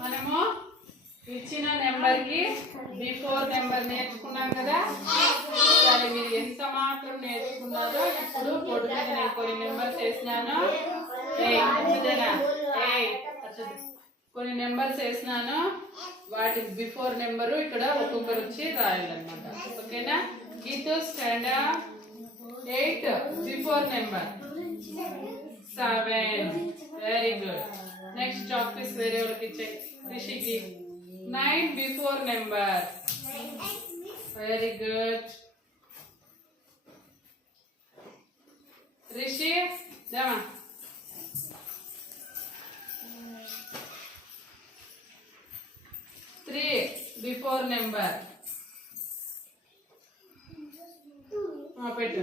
మనము ఇచ్చిన నెంబర్ కి బిఫోర్ నెంబర్ నేర్చుకున్నాం కదా. సరే మీరు ఎంత మాత్రం నేర్చుకున్నారో ఇప్పుడు బోర్డు మీద నేను కొన్ని నెంబర్స్ వేసినాను. కొన్ని నెంబర్స్ వేసినాను. వాటి బిఫోర్ నెంబరు ఇక్కడ ఒక్కొక్కరు వచ్చి రాయాలన్నమాట. ఓకేనా? Geetu stand 8 before number 7. Very good. Next chalk piece వేరే వాళ్ళకి ఇచ్చేయి. రిషికి 9 before number. Very good. Rishi దమా 3 బిఫోర్ నెంబర్. పెట్టు.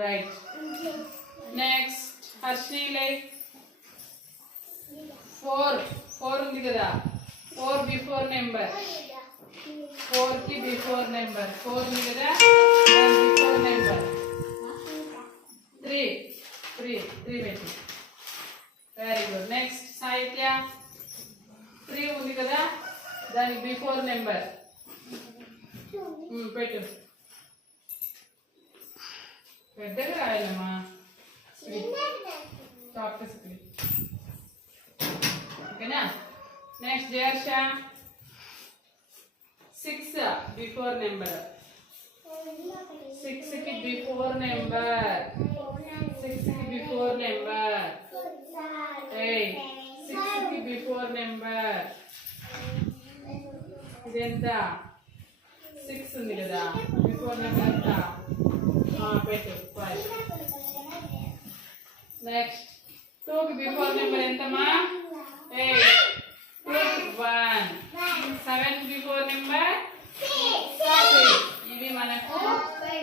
రైట్. నెక్స్ట్ హర్షిలే 4 ఉంది కదా. 4 బిఫోర్ నెంబర్. 4 కి బిఫోర్ నెంబర్ 4 ఉంది కదా. బిఫోర్ నెంబర్ 3 పెట్టు. Very good. నెక్స్ట్ సాహిత్య 3 ఉంది కదా. దానికి బిఫోర్ నెంబర్ పెట్టు. పెద్దగా రాయాలమ్మా. ఓకేనా? నెక్స్ట్ జయర్ష 6 బిఫోర్ నెంబర్. 6 కి బిఫోర్ నెంబర్. 6 కి బిఫోర్ నెంబర్. 6 కి బిఫోర్ నెంబర్. ఇదెంత? 6 ఉంది కదా. బిఫోర్ నెంబర్ ఎంత? పెట్టు 5. నెక్స్ట్ 2 కి బిఫోర్ నెంబర్ ఎంతమ్మా? 8. 2 1. 7 కి బిఫోర్ నెంబర్ 6. ఇవి మనకు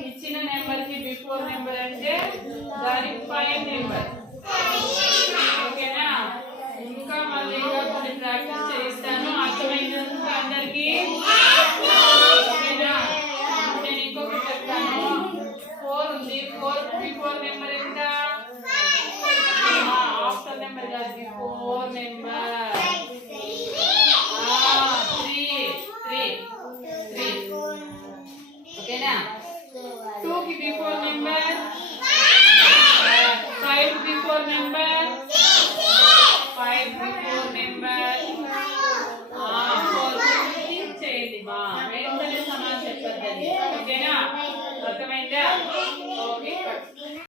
ఇచ్చిన నెంబర్ కి బిఫోర్ నెంబర్ అంటే దాని 5 నెంబర్.